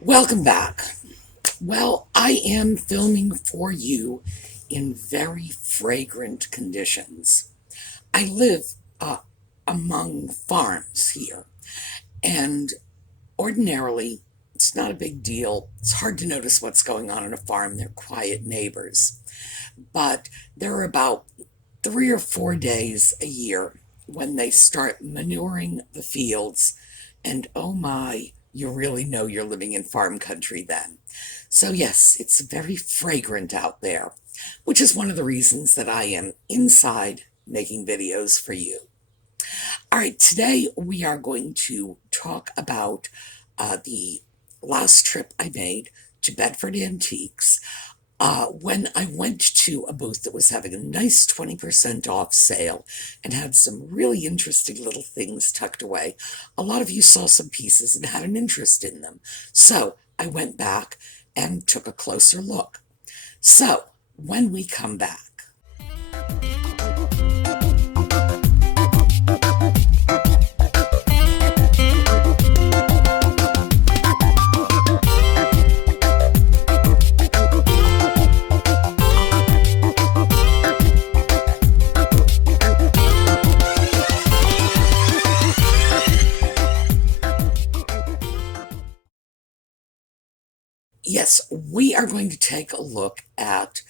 Welcome back. Well, I am filming for you in very fragrant conditions. I live among farms here, and ordinarily, it's not a big deal. It's hard to notice what's going on a farm. They're quiet neighbors. But there are about 3 or 4 days a year when they start manuring the fields, and oh my, you really know you're living in farm country then. So, yes, it's very fragrant out there, which is one of the reasons that I am inside making videos for you. All right, today we are going to talk about the last trip I made to Bedford Antiques. When I went to a booth that was having a nice 20% off sale and had some really interesting little things tucked away. A lot of you saw some pieces and had an interest in them. So I went back and took a closer look. So when we come back, yes, we are going to take a look at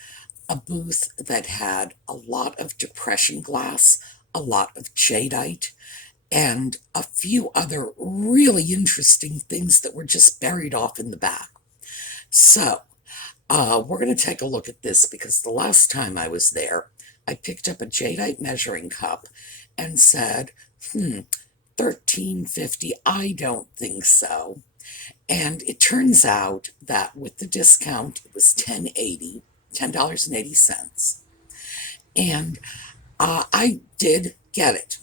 a booth that had a lot of depression glass, a lot of jadeite, and a few other really interesting things that were just buried off in the back. So, we're going to take a look at this because the last time I was there, I picked up a jadeite measuring cup and said, 13.50, I don't think so. And it turns out that with the discount, it was $10.80. And I did get it.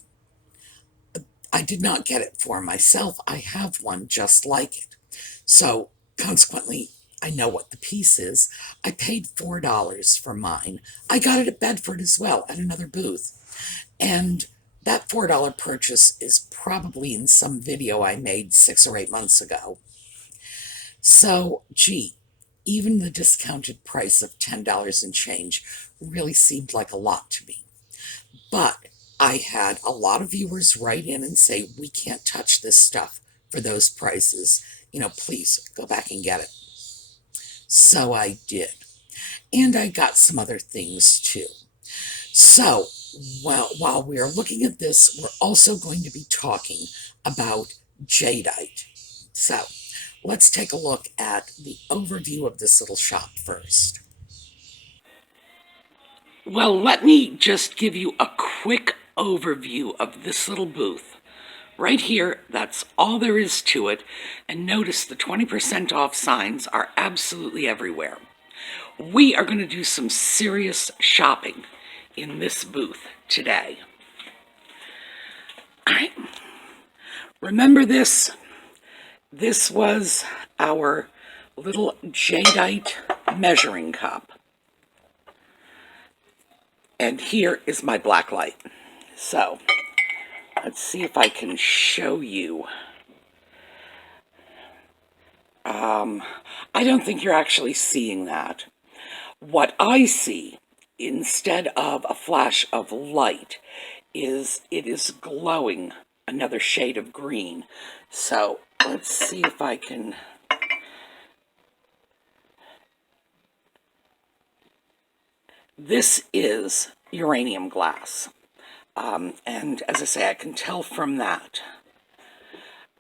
I did not get it for myself. I have one just like it. So consequently, I know what the piece is. I paid $4 for mine. I got it at Bedford as well at another booth. And that $4 purchase is probably in some video I made 6 or 8 months ago. So, gee, even the discounted price of $10 and change really seemed like a lot to me. But I had a lot of viewers write in and say, we can't touch this stuff for those prices. Please go back and get it. So I did. And I got some other things too. So, while we're looking at this, we're also going to be talking about jadeite. So, let's take a look at the overview of this little shop first. Well, let me just give you a quick overview of this little booth. Right here, that's all there is to it, and notice the 20% off signs are absolutely everywhere. We are going to do some serious shopping in this booth today. All right. Remember this? This was our little jadeite measuring cup. And here is my black light. So, let's see if I can show you. I don't think you're actually seeing that. What I see, instead of a flash of light, is it is glowing another shade of green. So, let's see if I can... This is uranium glass. And as I say, I can tell from that.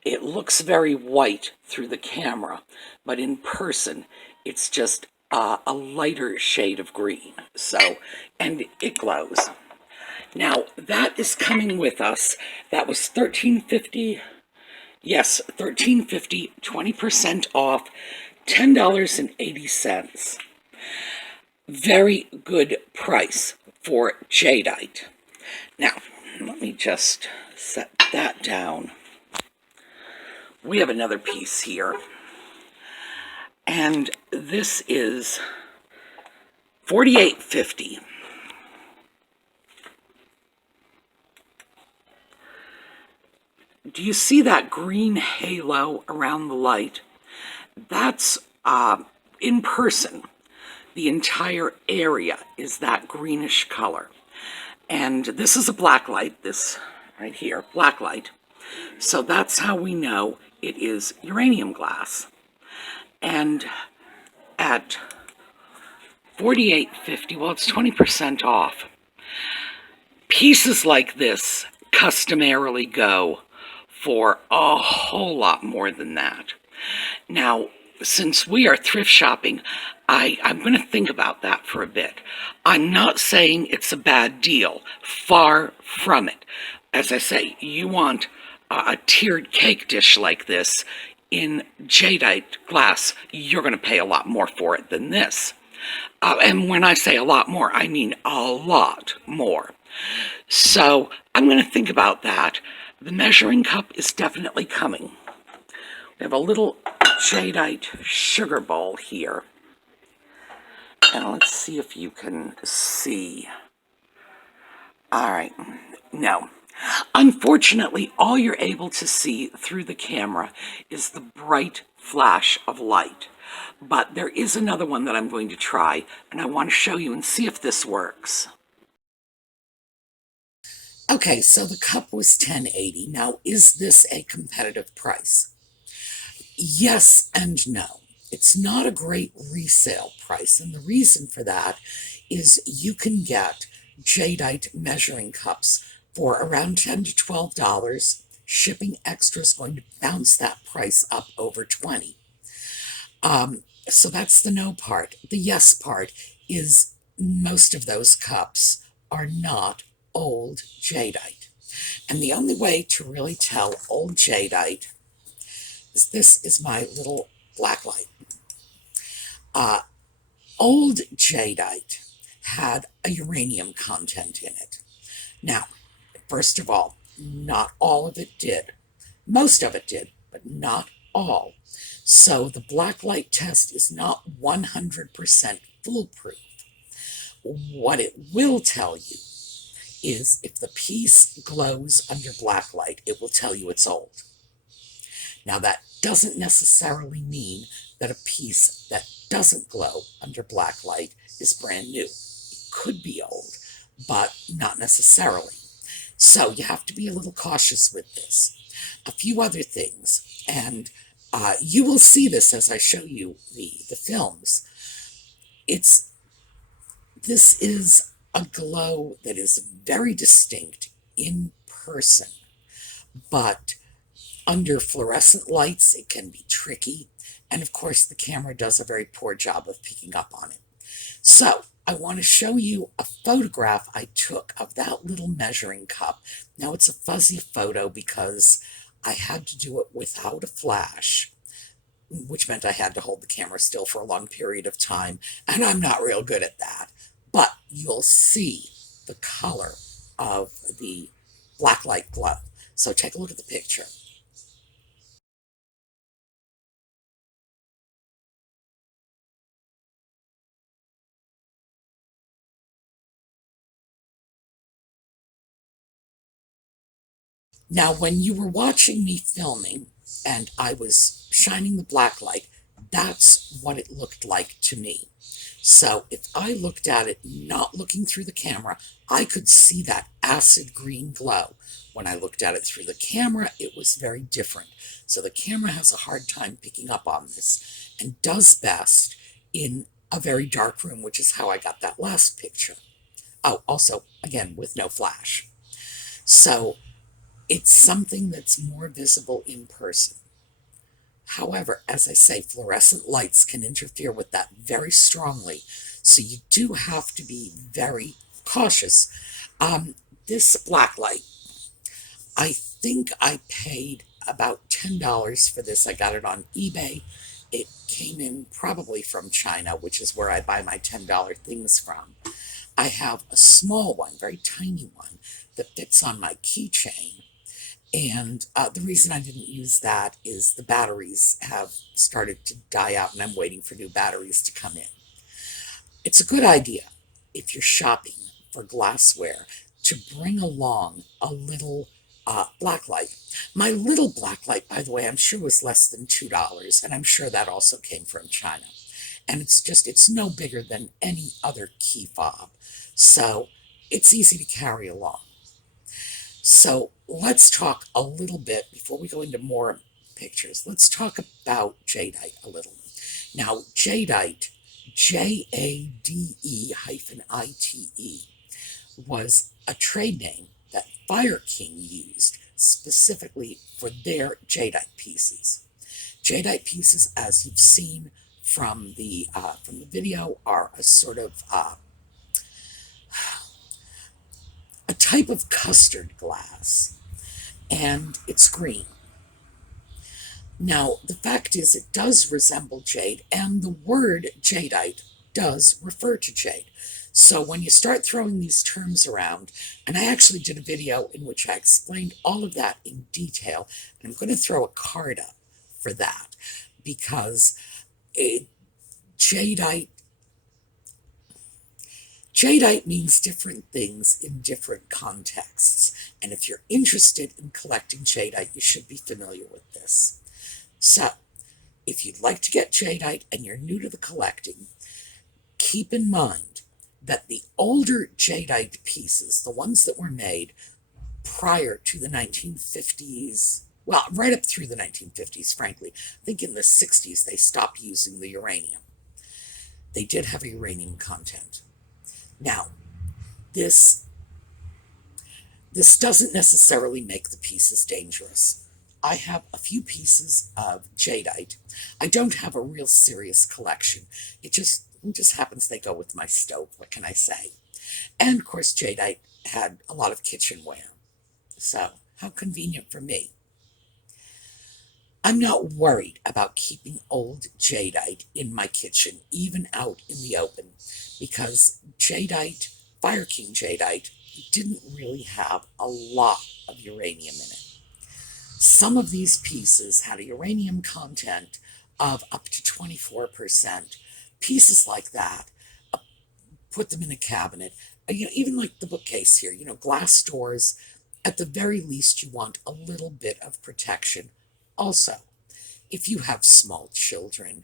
It looks very white through the camera, but in person, it's just a lighter shade of green. So, and it glows. Now, that is coming with us. That was $13.50. Yes, $13.50, 20% off, $10.80. Very good price for jadeite. Now, let me just set that down. We have another piece here, and this is $48.50. Do you see that green halo around the light? That's in person. The entire area is that greenish color. And this is a black light, this right here, black light. So that's how we know it is uranium glass. And at $48.50, well, it's 20% off. Pieces like this customarily go for a whole lot more than that. Now, since we are thrift shopping, I'm going to think about that for a bit. I'm not saying it's a bad deal. Far from it. As I say, you want a tiered cake dish like this in Jade-ite glass, you're going to pay a lot more for it than this. And when I say a lot more, I mean a lot more. So I'm going to think about that. The measuring cup is definitely coming. We have a little Jade-ite sugar bowl here. And let's see if you can see. All right. No. Unfortunately, all you're able to see through the camera is the bright flash of light. But there is another one that I'm going to try, and I want to show you and see if this works. Okay, so the cup was $10.80. Now, is this a competitive price? Yes and no. It's not a great resale price, and the reason for that is you can get Jade-ite measuring cups for around $10 to $12. Shipping extra is going to bounce that price up over $20. So that's the no part. The yes part is most of those cups are not old Jade-ite. And the only way to really tell old Jade-ite is this is my little black light. Old Jade-ite had a uranium content in it. Now, first of all, not all of it did. Most of it did, but not all. So the black light test is not 100% foolproof. What it will tell you is if the piece glows under black light, it will tell you it's old. Now, that doesn't necessarily mean that a piece that doesn't glow under black light is brand new. It could be old, but not necessarily. So you have to be a little cautious with this. A few other things, and you will see this as I show you the films. This is a glow that is very distinct in person, but under fluorescent lights, it can be tricky. And of course, the camera does a very poor job of picking up on it. So I want to show you a photograph I took of that little measuring cup. Now it's a fuzzy photo because I had to do it without a flash, which meant I had to hold the camera still for a long period of time. And I'm not real good at that. But you'll see the color of the blacklight glow. So take a look at the picture. Now, when you were watching me filming and I was shining the black light, that's what it looked like to me. So if I looked at it not looking through the camera, I could see that acid green glow. When I looked at it through the camera, it was very different. So the camera has a hard time picking up on this and does best in a very dark room, which is how I got that last picture. Oh, also, again, with no flash. So it's something that's more visible in person. However, as I say, fluorescent lights can interfere with that very strongly, so you do have to be very cautious. This black light, I think I paid about $10 for this. I got it on eBay. It came in probably from China, which is where I buy my $10 things from. I have a small one, very tiny one, that fits on my keychain. And the reason I didn't use that is the batteries have started to die out and I'm waiting for new batteries to come in. It's a good idea if you're shopping for glassware to bring along a little blacklight. My little blacklight, by the way, I'm sure was less than $2, and I'm sure that also came from China. And it's no bigger than any other key fob. So it's easy to carry along. So let's talk a little bit, before we go into more pictures, let's talk about Jade-ite a little. Now, Jade-ite, Jade-ite, was a trade name that Fire King used specifically for their Jade-ite pieces. Jade-ite pieces, as you've seen from the video, are a sort of a type of custard glass, and it's green. Now, the fact is, it does resemble jade, and the word jadeite does refer to jade. So when you start throwing these terms around, and I actually did a video in which I explained all of that in detail, and I'm going to throw a card up for that, because jadeite means different things in different contexts, and if you're interested in collecting jadeite, you should be familiar with this. So, if you'd like to get jadeite and you're new to the collecting, keep in mind that the older jadeite pieces, the ones that were made prior to the 1950s, well, right up through the 1950s, frankly, I think in the 60s they stopped using the uranium. They did have a uranium content. Now, this doesn't necessarily make the pieces dangerous. I have a few pieces of jadeite. I don't have a real serious collection. It just happens they go with my stove, what can I say? And of course, jadeite had a lot of kitchenware. So, how convenient for me. I'm not worried about keeping old jadeite in my kitchen, even out in the open, because jadeite, Fire King jadeite, didn't really have a lot of uranium in it. Some of these pieces had a uranium content of up to 24%. Pieces like that, put them in a cabinet. Even like the bookcase here, glass doors, at the very least you want a little bit of protection. Also, if you have small children,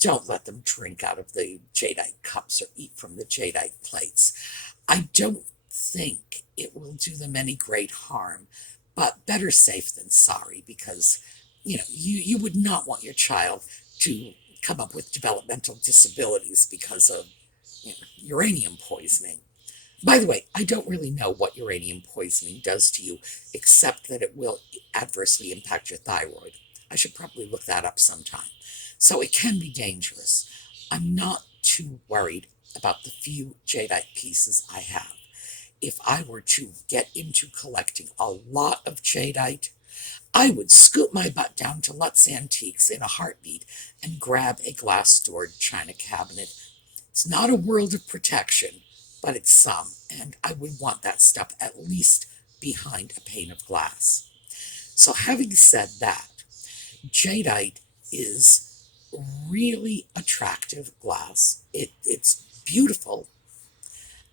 don't let them drink out of the jadeite cups or eat from the jadeite plates. I don't think it will do them any great harm, but better safe than sorry, because you would not want your child to come up with developmental disabilities because of uranium poisoning. By the way, I don't really know what uranium poisoning does to you, except that it will adversely impact your thyroid. I should probably look that up sometime. So it can be dangerous. I'm not too worried about the few jadeite pieces I have. If I were to get into collecting a lot of jadeite, I would scoot my butt down to Lutz Antiques in a heartbeat and grab a glass-doored china cabinet. It's not a world of protection, but it's some, and I would want that stuff at least behind a pane of glass. So having said that, jadeite is really attractive glass. It's beautiful,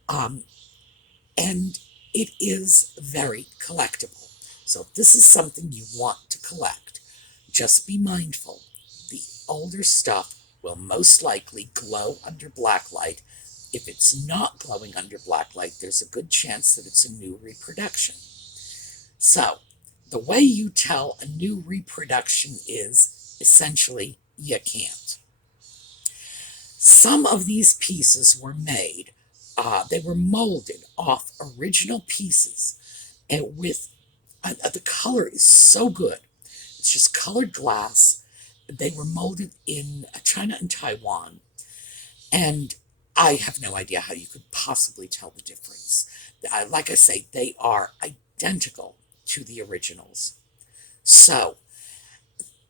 and it is very collectible. So if this is something you want to collect, just be mindful. The older stuff will most likely glow under blacklight. If it's not glowing under blacklight, there's a good chance that it's a new reproduction. So, the way you tell a new reproduction is, essentially, you can't. Some of these pieces were made, they were molded off original pieces, and the color is so good. It's just colored glass. They were molded in China and Taiwan, and I have no idea how you could possibly tell the difference. Like I say, they are identical to the originals. So,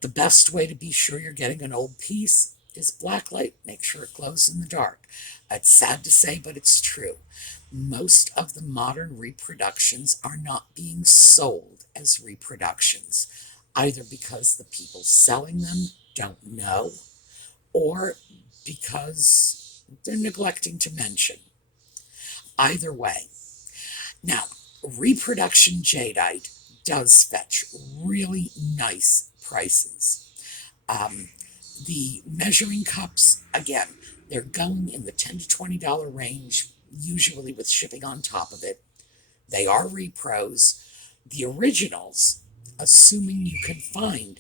the best way to be sure you're getting an old piece is blacklight. Make sure it glows in the dark. It's sad to say, but it's true. Most of the modern reproductions are not being sold as reproductions, either because the people selling them don't know, or because they're neglecting to mention. Either way. Now, reproduction jadeite does fetch really nice prices. The measuring cups, again, they're going in the $10 to $20 range, usually with shipping on top of it. They are repros. The originals, assuming you can find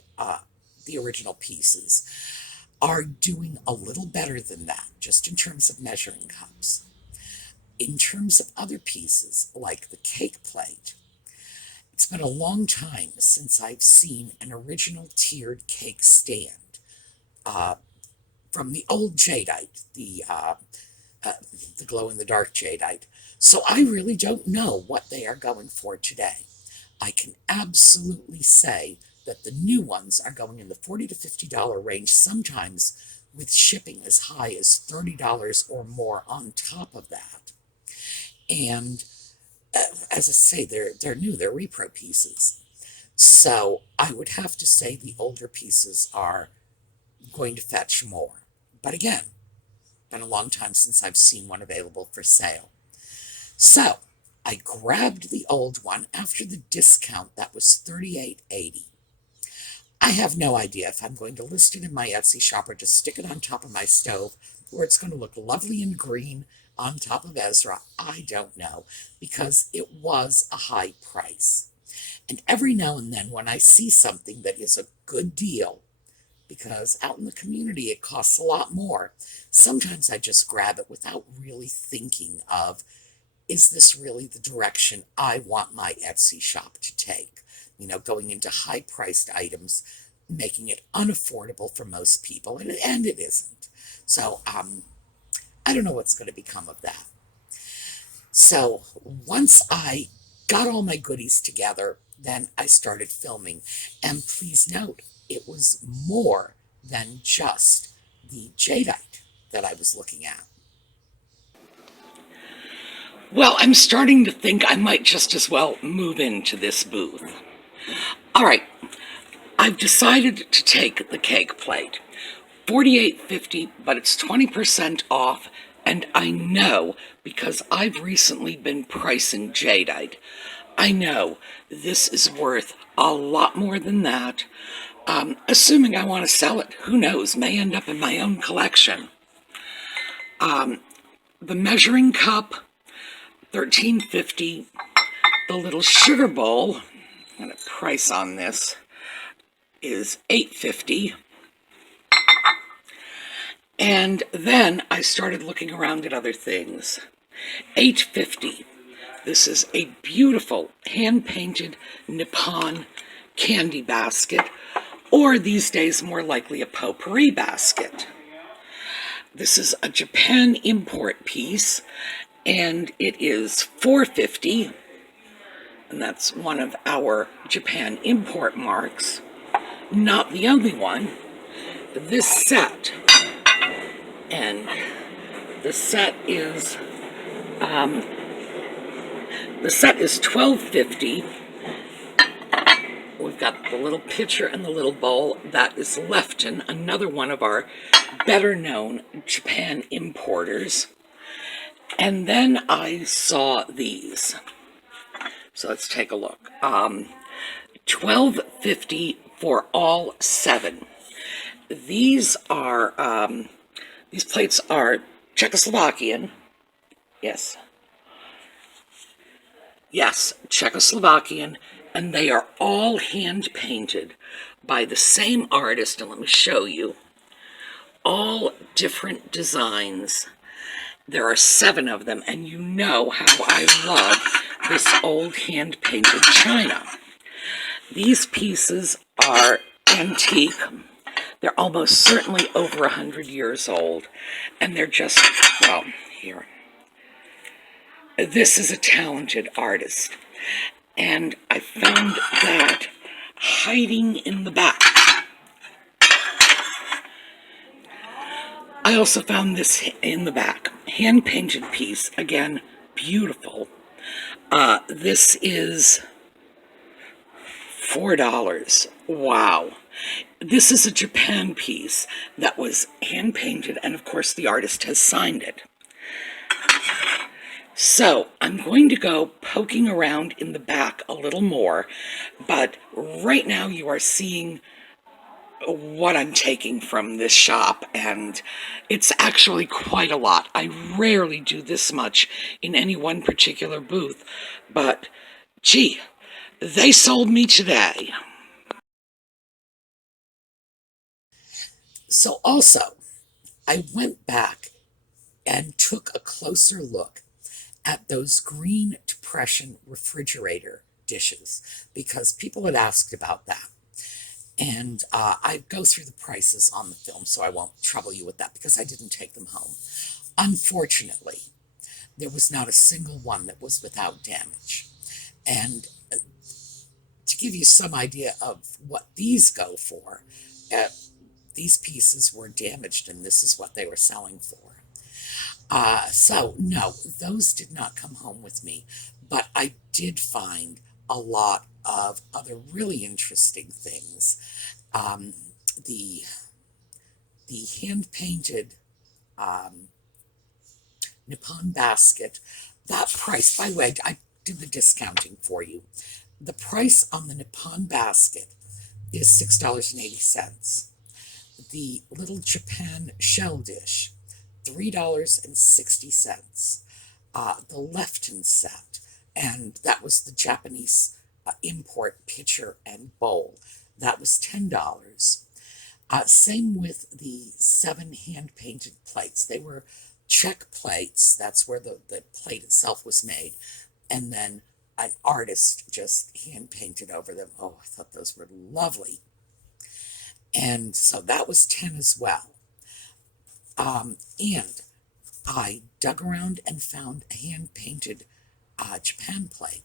the original pieces, are doing a little better than that, just in terms of measuring cups. In terms of other pieces, like the cake plate, it's been a long time since I've seen an original tiered cake stand from the old Jade-ite, the glow-in-the-dark Jade-ite. So I really don't know what they are going for today. I can absolutely say that the new ones are going in the $40 to $50 range, sometimes with shipping as high as $30 or more on top of that. And as I say, they're new, they're repro pieces. So I would have to say the older pieces are going to fetch more. But again, been a long time since I've seen one available for sale. So I grabbed the old one after the discount. That was $38.80. I have no idea if I'm going to list it in my Etsy shop or just stick it on top of my stove, where it's going to look lovely and green on top of Ezra. I don't know, because it was a high price. And every now and then when I see something that is a good deal, because out in the community it costs a lot more, sometimes I just grab it without really thinking of, is this really the direction I want my Etsy shop to take? You know, going into high-priced items, making it unaffordable for most people, and it isn't. So, I don't know what's going to become of that. So, once I got all my goodies together, then I started filming. And please note, it was more than just the Jade-ite that I was looking at. Well, I'm starting to think I might just as well move into this booth. All right, I've decided to take the cake plate. $48.50, but it's 20% off, and I know, because I've recently been pricing Jade-ite, I know this is worth a lot more than that. Assuming I want to sell it, who knows, may end up in my own collection. The measuring cup, $13.50. The little sugar bowl, and a price on this, is $8.50. And then I started looking around at other things. $8.50. This is a beautiful hand-painted Nippon candy basket, or these days more likely a potpourri basket. This is a Japan import piece, and it is $4.50, and that's one of our Japan import marks. Not the only one. This set, and the set is $12.50. We've got the little pitcher and the little bowl. That is Lefton, another one of our better-known Japan importers. And then I saw these. So let's take a look. $12.50 for all 7. These are these plates are Czechoslovakian. Yes, Czechoslovakian, and they are all hand-painted by the same artist, and let me show you. All different designs. There are 7 of them, and you know how I love this old hand-painted china. These pieces are antique. They're almost certainly over 100 years old, and they're just, well, here. This is a talented artist, and I found that hiding in the back. I also found this in the back, hand-painted piece, again, beautiful. This is $4. Wow. This is a Japan piece that was hand-painted, and of course the artist has signed it. So I'm going to go poking around in the back a little more, but right now you are seeing what I'm taking from this shop, and it's actually quite a lot. I rarely do this much in any one particular booth, but gee, they sold me today. So also, I went back and took a closer look at those Green Depression refrigerator dishes because people had asked about that. And I go through the prices on the film, so I won't trouble you with that because I didn't take them home. Unfortunately, there was not a single one that was without damage. And to give you some idea of what these go for, uh, these pieces were damaged, and this is what they were selling for. So, no, those did not come home with me, but I did find a lot of other really interesting things. Um, the the hand painted um, Nippon basket, that price, by the way, I did the discounting for you. The price on the Nippon basket is $6.80. The Little Japan shell dish, $3.60. The Lefton set, and that was the Japanese import pitcher and bowl. That was $10. Same with the 7 hand painted plates. They were check plates. That's where the plate itself was made. And then an artist just hand painted over them. Oh, I thought those were lovely. And so that was 10 as well. And I dug around and found a hand painted Japan plate.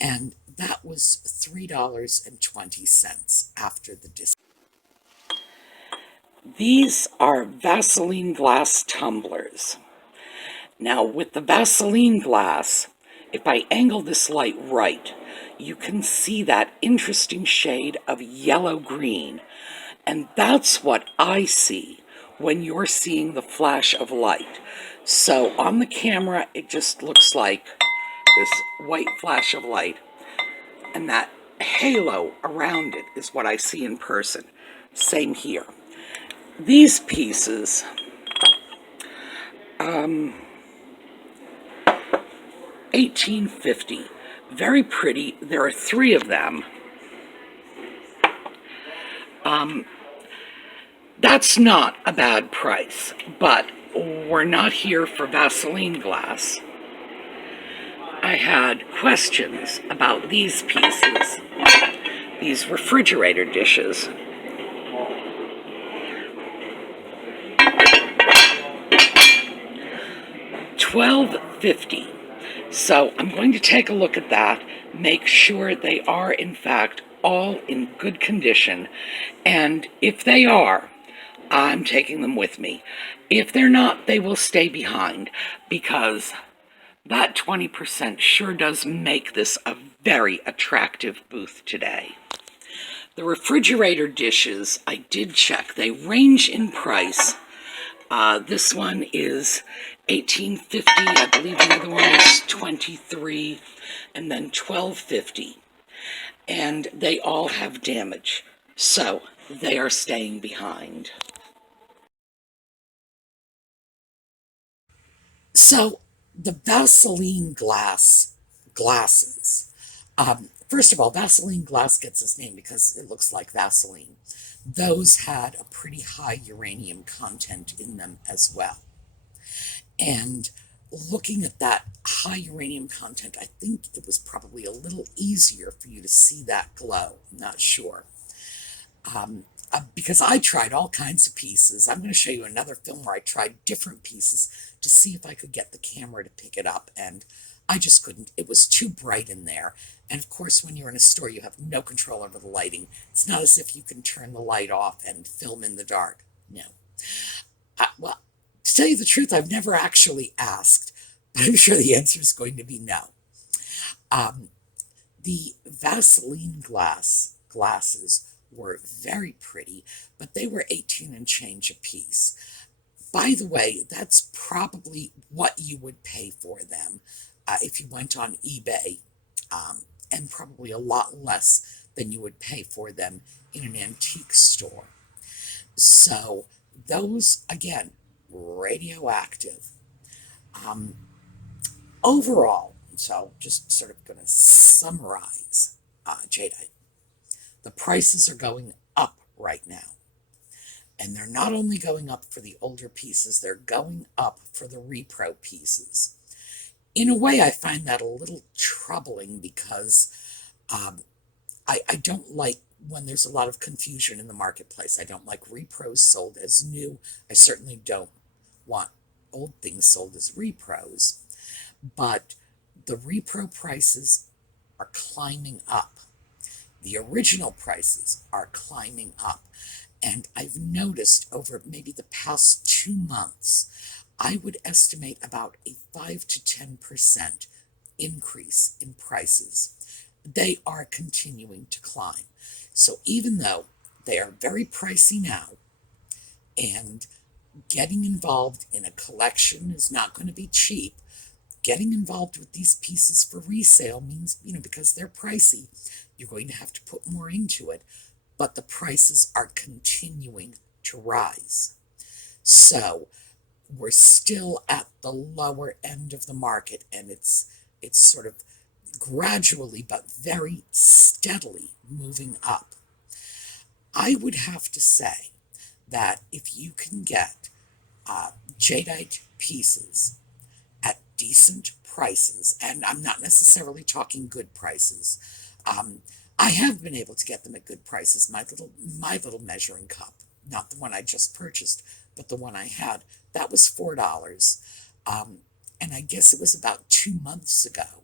And that was $3.20 after the discount. These are Vaseline glass tumblers. Now, with the Vaseline glass, if I angle this light right, you can see that interesting shade of yellow-green. And that's what I see when you're seeing the flash of light. So on the camera, it just looks like this white flash of light. And that halo around it is what I see in person. Same here. These pieces, 1850, very pretty. There are 3 of them. That's not a bad price, but we're not here for Vaseline glass. I had questions about these pieces, these refrigerator dishes. $12.50. So I'm going to take a look at that, make sure they are in fact all in good condition, and if they are, I'm taking them with me. If they're not, they will stay behind, because that 20% sure does make this a very attractive booth today. The refrigerator dishes, I did check, they range in price. This one is $18.50. I believe the other one is $23, and then $12.50. And they all have damage, so they are staying behind. So the Vaseline glasses. First of all, Vaseline glass gets its name because it looks like Vaseline. Those had a pretty high uranium content in them as well. And looking at that high uranium content, I think it was probably a little easier for you to see that glow. I'm not sure. Because I tried all kinds of pieces. I'm going to show you another film where I tried different pieces to see if I could get the camera to pick it up, and I just couldn't. It was too bright in there. And of course, when you're in a store, you have no control over the lighting. It's not as if you can turn the light off and film in the dark. No. Well, to tell you the truth, I've never actually asked, but I'm sure the answer is going to be no. Um, the Vaseline glasses were very pretty, but they were 18 and change a piece. By the way, that's probably what you would pay for them if you went on eBay, and probably a lot less than you would pay for them in an antique store. So those, again, radioactive. Um, Overall, so just sort of going to summarize Jade-ite. The prices are going up right now. And they're not only going up for the older pieces, they're going up for the repro pieces. In a way, I find that a little troubling because I don't like when there's a lot of confusion in the marketplace. I don't like repros sold as new. I certainly don't want old things sold as repros. But the repro prices are climbing up. The original prices are climbing up. And I've noticed over maybe the past 2 months, I would estimate about a 5 to 10% increase in prices. They are continuing to climb. So even though they are very pricey now, and getting involved in a collection is not going to be cheap, getting involved with these pieces for resale means, because they're pricey, you're going to have to put more into it, but the prices are continuing to rise. So we're still at the lower end of the market, and it's sort of gradually but very steadily moving up. I would have to say that if you can get Jade-ite pieces at decent prices, and I'm not necessarily talking good prices, I have been able to get them at good prices. My little measuring cup, not the one I just purchased, but the one I had, that was $4. And I guess it was about 2 months ago.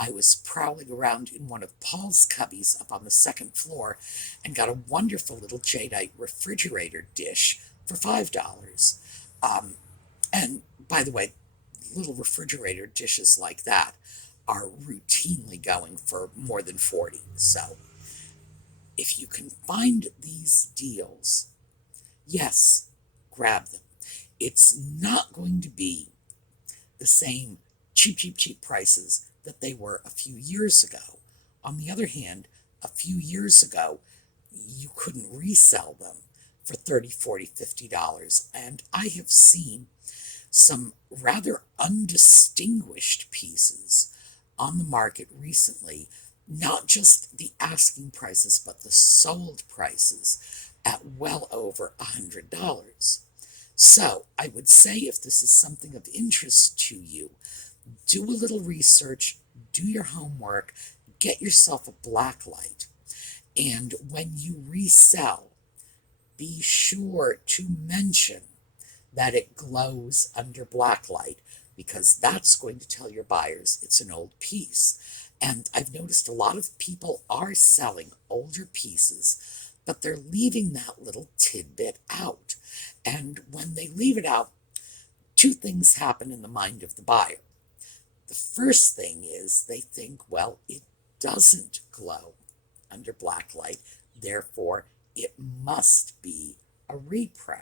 I was prowling around in one of Paul's cubbies up on the second floor and got a wonderful little Jade-ite refrigerator dish for $5. And by the way, little refrigerator dishes like that are routinely going for more than 40. So if you can find these deals, yes, grab them. It's not going to be the same cheap prices that they were a few years ago. On the other hand, a few years ago, you couldn't resell them for $30, $40, $50. And I have seen some rather undistinguished pieces on the market recently, not just the asking prices, but the sold prices at well over $100. So I would say if this is something of interest to you, do a little research, do your homework, get yourself a blacklight, and when you resell, be sure to mention that it glows under blacklight, because that's going to tell your buyers it's an old piece. And I've noticed a lot of people are selling older pieces, but they're leaving that little tidbit out. And when they leave it out, two things happen in the mind of the buyer. The first thing is they think, well, it doesn't glow under blacklight, therefore it must be a repro.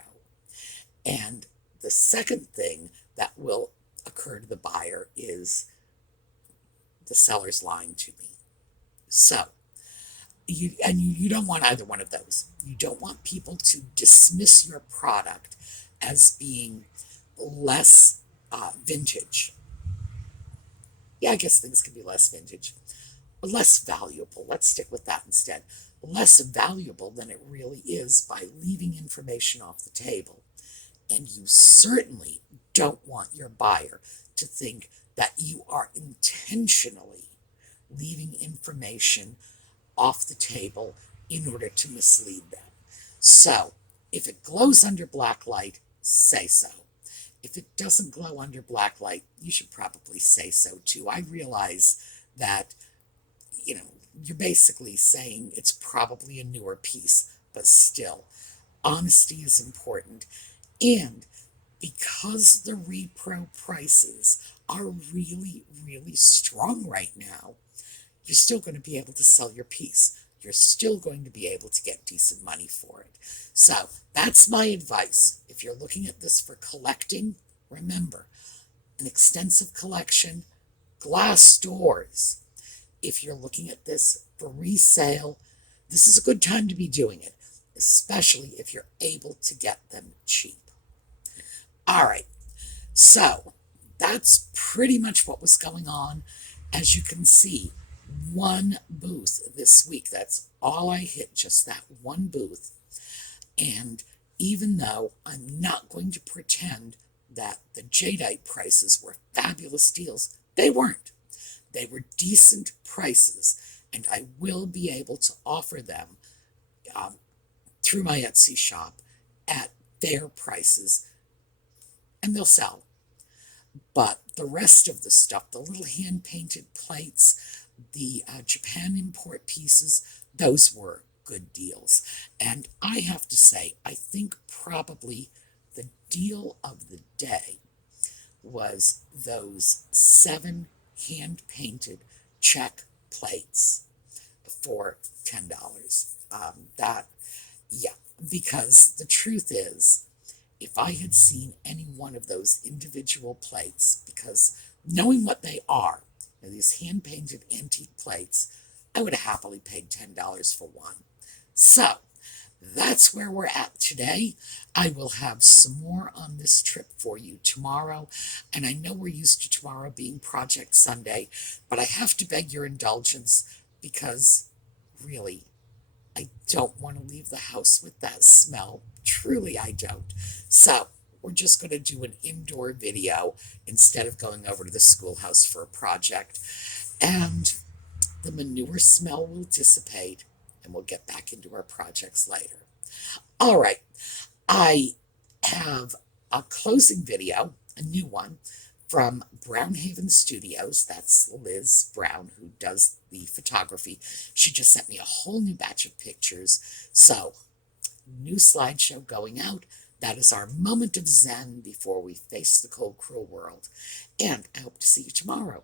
And the second thing that will occur to the buyer is the seller's lying to me. So, you don't want either one of those. You don't want people to dismiss your product as being less vintage. Yeah, I guess things can be less vintage. Less valuable. Let's stick with that instead. Less valuable than it really is by leaving information off the table. And you certainly don't want your buyer to think that you are intentionally leaving information off the table in order to mislead them. So, if it glows under blacklight, say so. If it doesn't glow under blacklight, you should probably say so too. I realize that, you're basically saying it's probably a newer piece, but still, honesty is important. And because the repro prices are really, really strong right now, you're still going to be able to sell your piece. you're still going to be able to get decent money for it. So that's my advice. If you're looking at this for collecting, remember, an extensive collection, glass doors. If you're looking at this for resale, this is a good time to be doing it, especially if you're able to get them cheap. All right, so that's pretty much what was going on. As you can see, one booth this week. That's all I hit, just that one booth. And even though I'm not going to pretend that the Jade-ite prices were fabulous deals, they weren't. They were decent prices, and I will be able to offer them through my Etsy shop at fair prices, and they'll sell. But the rest of the stuff, the little hand-painted plates, the Japan import pieces, those were good deals. And I have to say, I think probably the deal of the day was those 7 hand-painted Czech plates for $10. Yeah, because the truth is, if I had seen any one of those individual plates, because knowing what they are, these hand-painted antique plates, I would have happily paid $10 for one. So, that's where we're at today. I will have some more on this trip for you tomorrow, and I know we're used to tomorrow being Project Sunday, but I have to beg your indulgence because, really, I don't want to leave the house with that smell. Truly, I don't. So, we're just going to do an indoor video instead of going over to the schoolhouse for a project. And the manure smell will dissipate, and we'll get back into our projects later. All right, I have a closing video, a new one, from Brownhaven Studios. That's Liz Brown, who does the photography. She just sent me a whole new batch of pictures. So, new slideshow going out. That is our moment of zen before we face the cold, cruel world. And I hope to see you tomorrow.